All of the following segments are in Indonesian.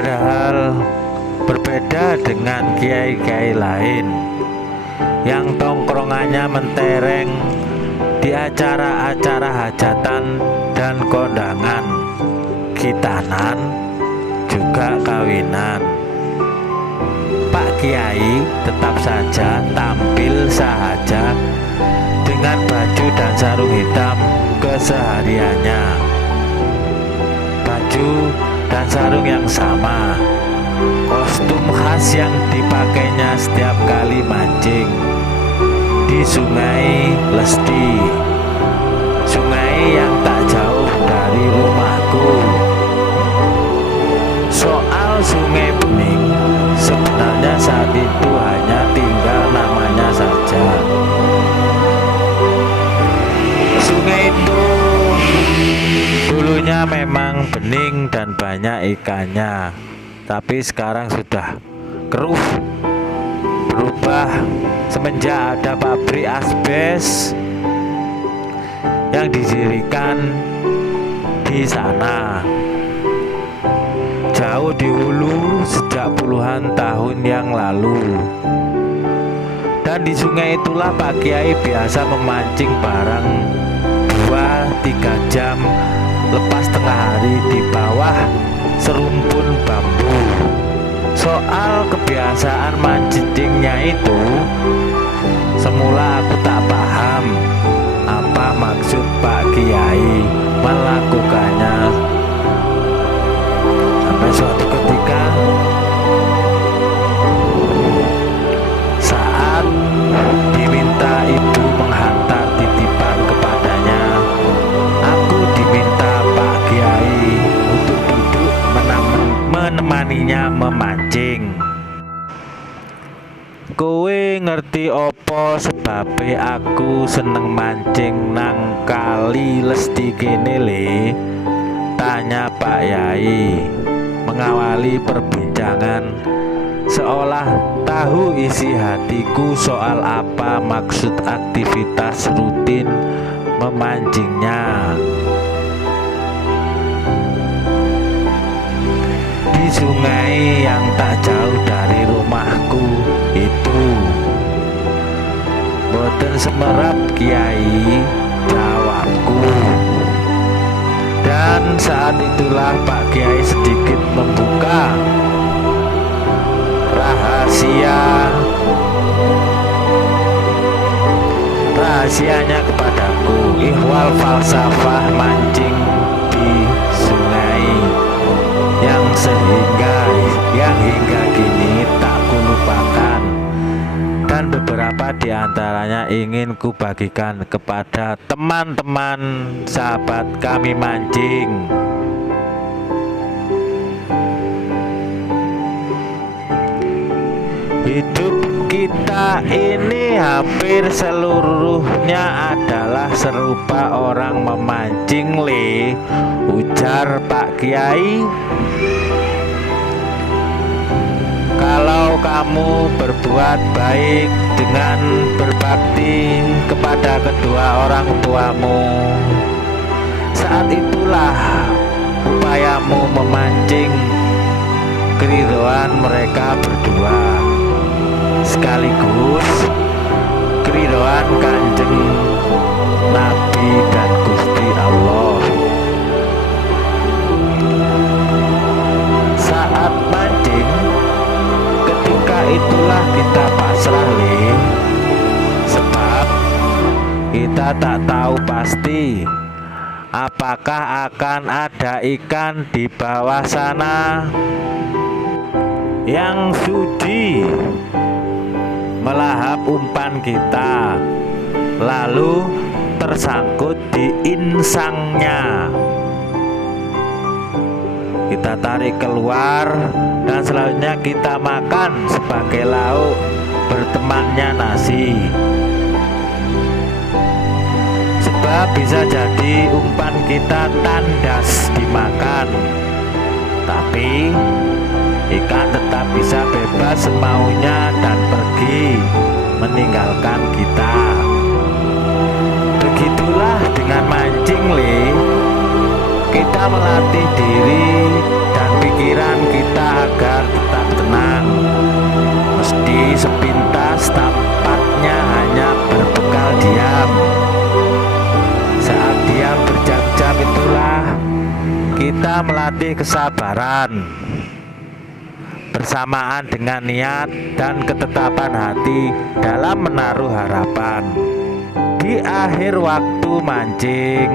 Padahal berbeda dengan kiai-kiai lain yang tongkrongannya mentereng di acara-acara hajatan dan kondangan, khitanan, juga kawinan. Pak Kiai tetap saja tampil sahaja dengan baju dan sarung hitam kesehariannya. Baju dan sarung yang sama, kostum khas yang dipakainya setiap kali mancing di Sungai Lesti, sungai yang tak jauh dari rumahku. Soal Sungai Bening, sebenarnya saat itu hanya tinggal namanya saja. Sungai itu dulunya memang bening dan banyak ikannya, tapi sekarang sudah keruh, berubah semenjak ada pabrik asbes yang didirikan di sana, jauh di hulu sejak puluhan tahun yang lalu. Dan di sungai itulah Pak Kiai biasa memancing barang 2-3 jam lepas tengah hari di bawah serumpun bambu. Soal kebiasaan mancingnya itu, semula aku tak paham apa maksud Pak Kiai melakukannya. Sampai suatu ketika saat diminta ibu menghantar titipan kepadanya, aku diminta Pak Kiai untuk duduk menemaninya memancing. Kowe ngerti opo sebabe aku seneng mancing nang Kali Lesti kene le? Tanya Pak Yai mengawali perbincangan, seolah tahu isi hatiku soal apa maksud aktivitas rutin memancingnya. Di sungai yang tak jauh dari rumahku itu. Boten semerap Kiai, jawabku. Dan saat itulah Pak Kiai sedikit membuka rahasianya kepadaku, ihwal falsafah mancing di sungai yang hingga kini tak kulupakan, dan beberapa diantaranya ingin kubagikan kepada teman-teman sahabat kami mancing. Hidup kita ini hampir seluruhnya adalah serupa orang memancing le, ujar Pak Kiai. Kalau kamu berbuat baik dengan berbakti kepada kedua orang tuamu, saat itulah upayamu memancing keridhaan mereka berdua, sekaligus keridhaan Kanjeng Nabi dan Gusti Allah. Saat mancing, ketika itulah kita pasrah le, sebab kita tak tahu pasti apakah akan ada ikan di bawah sana yang sudi melahap umpan kita, lalu tersangkut di insangnya. Kita tarik keluar dan selanjutnya kita makan sebagai lauk bertemannya nasi. Sebab bisa jadi umpan kita tandas dimakan, tapi ikan tetap bisa bebas semaunya dan pergi meninggalkan kita. Begitulah dengan mancing le, kita melatih diri dan pikiran kita agar tetap tenang. Mesti sepintas tampaknya hanya berbekal diam. Saat diam berjam-jam itulah kita melatih kesabaran bersamaan dengan niat dan ketetapan hati dalam menaruh harapan. Di akhir waktu mancing,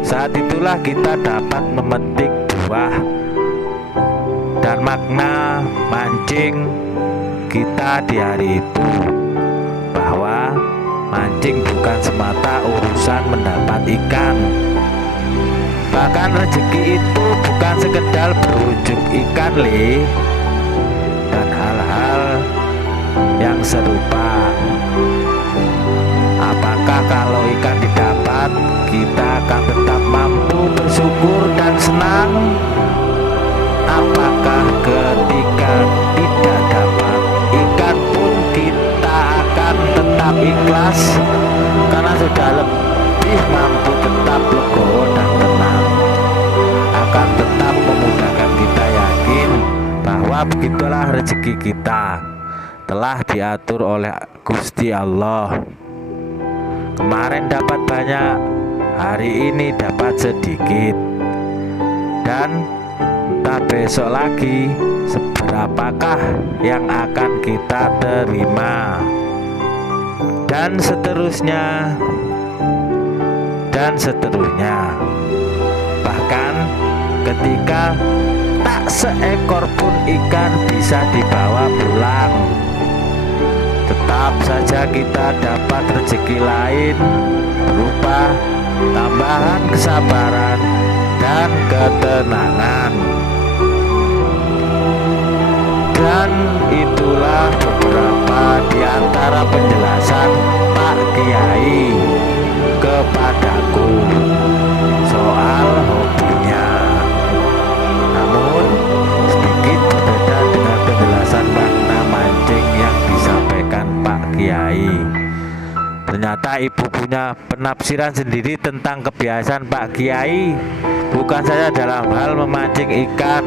saat itulah kita dapat memetik buah dan makna mancing kita di hari itu, bahwa mancing bukan semata urusan mendapat ikan. Bahkan rezeki itu bukan sekedar berwujud ikan dan hal-hal yang serupa. Apakah kalau ikan didapat, kita akan tetap mampu bersyukur dan senang? Apakah ketika tidak dapat ikan pun kita akan tetap ikhlas karena sudah lebih mampu tetap legowo dan tenang? Akan tetap memudahkan kita yakin bahwa begitulah rezeki kita telah diatur oleh Gusti Allah. Kemarin dapat banyak, hari ini dapat sedikit, dan entah besok lagi seberapakah yang akan kita terima, dan seterusnya dan seterusnya. Bahkan ketika tak seekor pun ikan bisa dibawa pulang, tetap saja kita dapat rezeki lain berupa tambahan kesabaran dan ketenangan. Dan itulah beberapa di antara penjelasan Pak Kiai kepadaku soal hobinya. Namun sedikit berbeda dengan penjelasan makna mancing yang disampaikan Pak Kiai. Ternyata ibu punya penafsiran sendiri tentang kebiasaan Pak Kiai, bukan saja dalam hal memancing ikan,